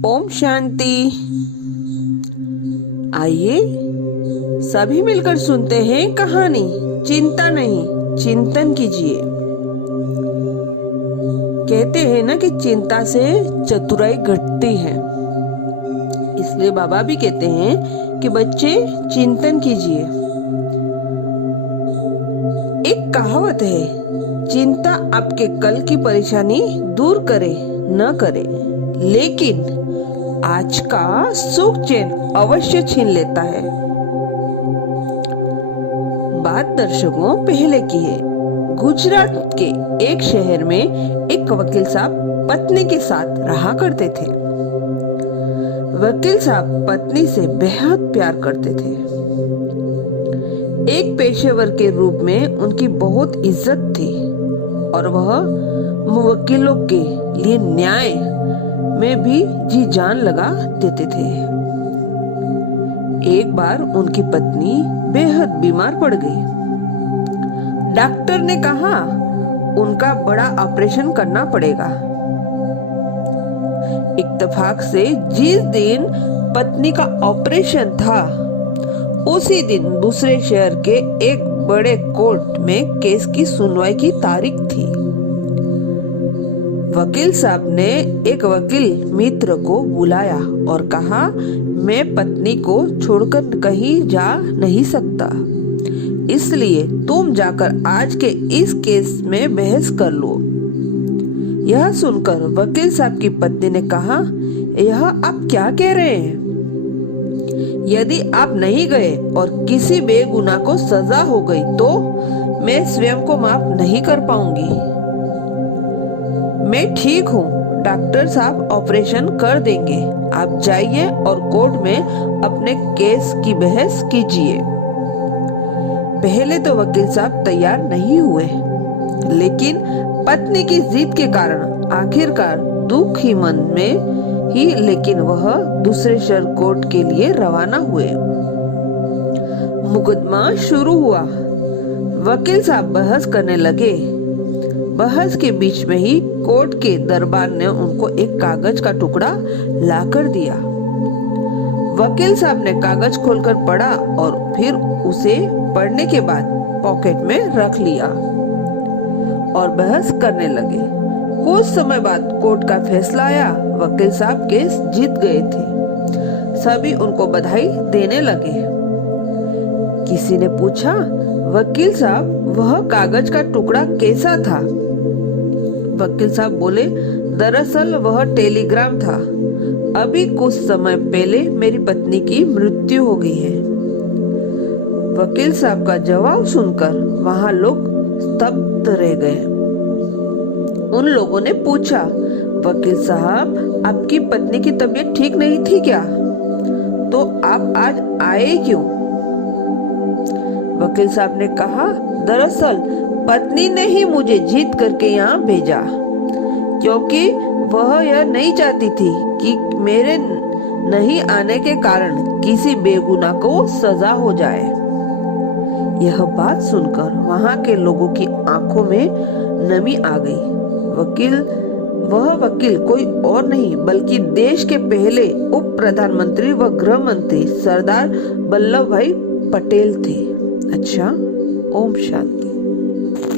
ओम शांति। आइए सभी मिलकर सुनते हैं कहानी चिंता नहीं चिंतन कीजिए। कहते हैं ना कि चिंता से चतुराई घटती है, इसलिए बाबा भी कहते हैं कि बच्चे चिंतन कीजिए। एक कहावत है, चिंता आपके कल की परेशानी दूर करे न करे, लेकिन आज का सुख चैन अवश्य छीन लेता है। बात दर्शकों पहले की है। गुजरात के एक शहर में एक वकील साहब पत्नी के साथ रहा करते थे। वकील साहब पत्नी से बेहद प्यार करते थे। एक पेशेवर के रूप में उनकी बहुत इज्जत थी और वह वकीलों के लिए न्याय में भी जी जान लगा देते थे। एक बार उनकी पत्नी बेहद बीमार पड़ गई। डॉक्टर ने कहा उनका बड़ा ऑपरेशन करना पड़ेगा। इत्तेफाक से जिस दिन पत्नी का ऑपरेशन था, उसी दिन दूसरे शहर के एक बड़े कोर्ट में केस की सुनवाई की तारीख थी। वकील साहब ने एक वकील मित्र को बुलाया और कहा, मैं पत्नी को छोड़कर कहीं जा नहीं सकता, इसलिए तुम जाकर आज के इस केस में बहस कर लो। यह सुनकर वकील साहब की पत्नी ने कहा, यह आप क्या कह रहे हैं? यदि आप नहीं गए और किसी बेगुनाह को सजा हो गई तो मैं स्वयं को माफ नहीं कर पाऊंगी। मैं ठीक हूँ, डॉक्टर साहब ऑपरेशन कर देंगे। आप जाइए और कोर्ट में अपने केस की बहस कीजिए। पहले तो वकील साहब तैयार नहीं हुए, लेकिन पत्नी की जिद के कारण आखिरकार दुख ही मन में ही, लेकिन वह दूसरे शहर कोर्ट के लिए रवाना हुए। मुकदमा शुरू हुआ। वकील साहब बहस करने लगे। बहस के बीच में ही कोर्ट के दरबार ने उनको एक कागज का टुकड़ा लाकर दिया। वकील साहब ने कागज खोलकर पढ़ा और फिर उसे पढ़ने के बाद पॉकेट में रख लिया और बहस करने लगे। कुछ समय बाद कोर्ट का फैसला आया। वकील साहब केस जीत गए थे। सभी उनको बधाई देने लगे। किसी ने पूछा, वकील साहब वह कागज का टुकड़ा कैसा था? वकील साहब बोले, दरअसल वह टेलीग्राम था। अभी कुछ समय पहले मेरी पत्नी की मृत्यु हो गई है। वकील साहब का जवाब सुनकर वहां लोग स्तब्ध रह गए। उन लोगों ने पूछा, वकील साहब आपकी पत्नी की तबीयत ठीक नहीं थी क्या? तो आप आज आए क्यों? वकील साहब ने कहा, दरअसल पत्नी ने ही मुझे जीत करके यहाँ भेजा, क्योंकि वह यह नहीं चाहती थी कि मेरे नहीं आने के कारण किसी बेगुनाह को सजा हो जाए। यह बात सुनकर वहां के लोगों की आंखों में नमी आ गई। वह वकील कोई और नहीं बल्कि देश के पहले उप प्रधानमंत्री व गृह मंत्री सरदार वल्लभ भाई पटेल थे। अच्छा, ओम शांति।